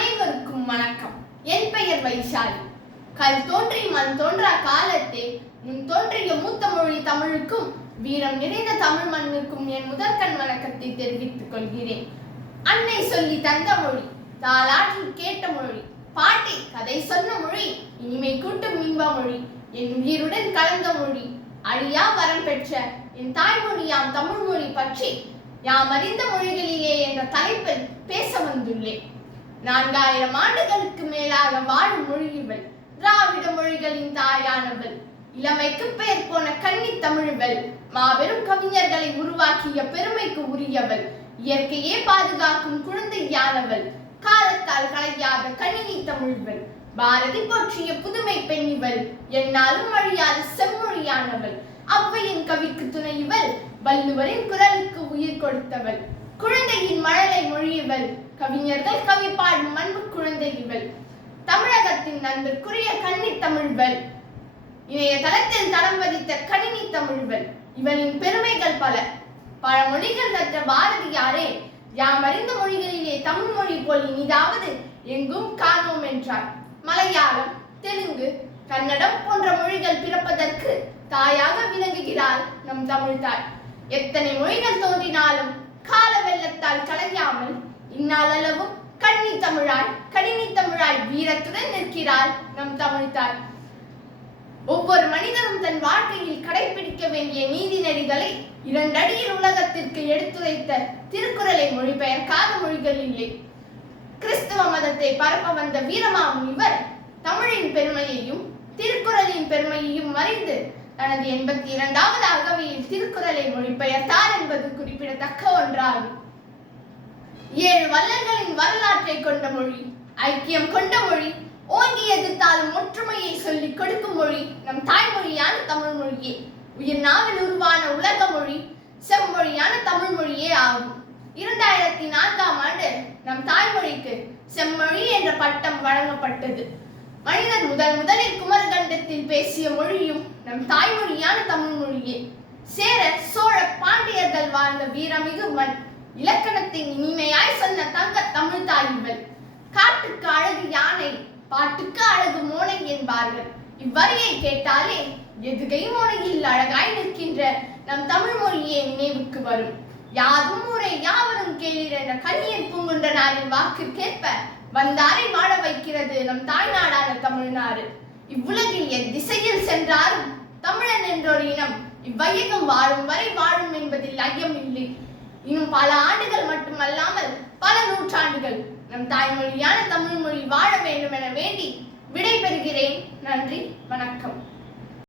அனைவருக்கும் வணக்கம். என் பெயர் வைஷாலி. கல் தோன்றி மண் தோன்றா காலத்தே முன் தோன்றிய மூத்த மொழி தமிழுக்கும் வீரம் நிறைந்த தமிழ் மண்ணுக்கும் என் முதற்கண் வணக்கத்தை தெரிவித்துக் கொள்கிறேன். அன்னை சொல்லி தந்த மொழி தாலாற்றில் கேட்ட மொழி பாட்டி கதை சொன்ன மொழி இனிமை கூட்டும் இன்ப மொழி என் உயிருடன் கலந்த மொழி அழியா வரம் பெற்ற என் தாய்மொழியாம் தமிழ் மொழி பற்றி யாம் அறிந்த மொழிகளிலே என்ற தலைப்பில் பேச வந்துள்ளேன். நான்காயிரம் ஆண்டுகளுக்கு மேலாக வாழும் மொழி திராவிட மொழிகளின் தாயானவள் இளமைக்கு பெயர் போன கன்னி தமிழ்வள் மாபெரும் கவிஞர்களை உருவாக்கிய பெருமைக்கு உரியவள் இயற்கையே பாதுகாக்கும் குழந்தையானவள் காலத்தால் கலையாத கணினி தமிழ்வள் பாரதி போற்றிய புதுமை பெண்ணிவள் என்னாலும் அழியாத செம்மொழியானவள் அவ்வையின் கவிக்கு துணையவள் வள்ளுவரின் குரலுக்கு உயிர் கொடுத்தவள். குழந்தையின் மழலை மொழியவள் கவிஞர்கள் கவி பாடும் அன்பு குழந்தை இவள் தமிழகத்தின் நண்பர்க்குரிய கன்னி தமிழ்வள். இணையதளத்தில் தடம் பதித்த கணினி தமிழ்வள். இவளின் பெருமைகள் பல. பல மொழிகள் கற்ற பாரதியாரே யாம் அறிந்த மொழிகளிலே தமிழ் மொழி போல் இனிதாவது எங்கும் காணோம் என்றார். மலையாளம் தெலுங்கு கன்னடம் போன்ற மொழிகள் பிறப்பதற்கு தாயாக விளங்குகிறார் நம் தமிழ்தாய். எத்தனை மொழிகள் தோன்றினாலும் கால வெள்ளத்தால் கலையாமல் இந்நாளளவும் கண்ணி தமிழாய் கணினி தமிழாய் வீரத்துடன் நிற்கிறார் நம் தமிழ்தாய். ஒவ்வொரு மனிதனும் தன் வாழ்க்கையில் கடைபிடிக்க வேண்டிய நீதி நெறிகளை இரண்டடியில் உலகத்திற்கு எடுத்துரைத்த திருக்குறளை மொழிபெயர்க்காத மொழிகள் இல்லை. கிறிஸ்தவ மதத்தை பரப்ப வந்த வீரமாமுனிவர் தமிழின் பெருமையையும் திருக்குறளின் பெருமையையும் மறைந்து தனது எண்பத்தி இரண்டாவது அகவையில் திருக்குறளை மொழிபெயர்த்தார் என்பது குறிப்பிடத்தக்க ஒன்றாகும். ஏழு வல்லங்களின் வரலாற்றை கொண்ட மொழி ஐக்கியம் கொண்ட மொழி ஓங்கி எதிர்த்தாலும் ஒற்றுமையை சொல்லிக் கொடுக்கும் மொழி நம் தாய்மொழியான தமிழ் மொழியே. உயிர் நாவில் உருவான உலக மொழி செம்மொழியான தமிழ் மொழியே ஆகும். இரண்டாயிரத்தி நான்காம் ஆண்டு நம் தாய்மொழிக்கு செம்மொழி என்ற பட்டம் வழங்கப்பட்டது. மனிதன் முதல் முதலில் குமரகண்டத்தில் பேசிய மொழியும் நம் தாய்மொழியான தமிழ் மொழியே. சேர சோழ பாண்டியர்கள் வாழ்ந்த வீரமிகு மண் இலக்கணத்தின் இனிமையாய் சொன்ன தங்க தமிழ் தாய்கள் காட்டுக்கு அழகு யானை பாட்டுக்கு அழகு மோனை என்பார்கள். இவ்வரியை கேட்டாலே எதுகை மோனையில் அழகாய் நிற்கின்ற நம் தமிழ் மொழியே நினைவுக்கு வரும். யாதும் ஊரே யாவரும் கேளீர் என்ற கண்ணியன் பூங்குன்றனாரின் வாக்கிற்கேற்ப வந்தாரை வாழ வைக்கிறது நம் தாய்நாடான தமிழ்நாடு. இவ்வுலகில் எத் திசையில் சென்றாலும் தமிழன் என்றொரு இனம். இவ்வையகம் வாழும் வரை வாழும் என்பதில் ஐயம் இல்லை. இன்னும் பல ஆண்டுகள் மட்டுமல்லாமல் பல நூற்றாண்டுகள் நம் தாய்மொழியான தமிழ் மொழி வாழ வேண்டும் என வேண்டி விடைபெறுகிறேன். நன்றி வணக்கம்.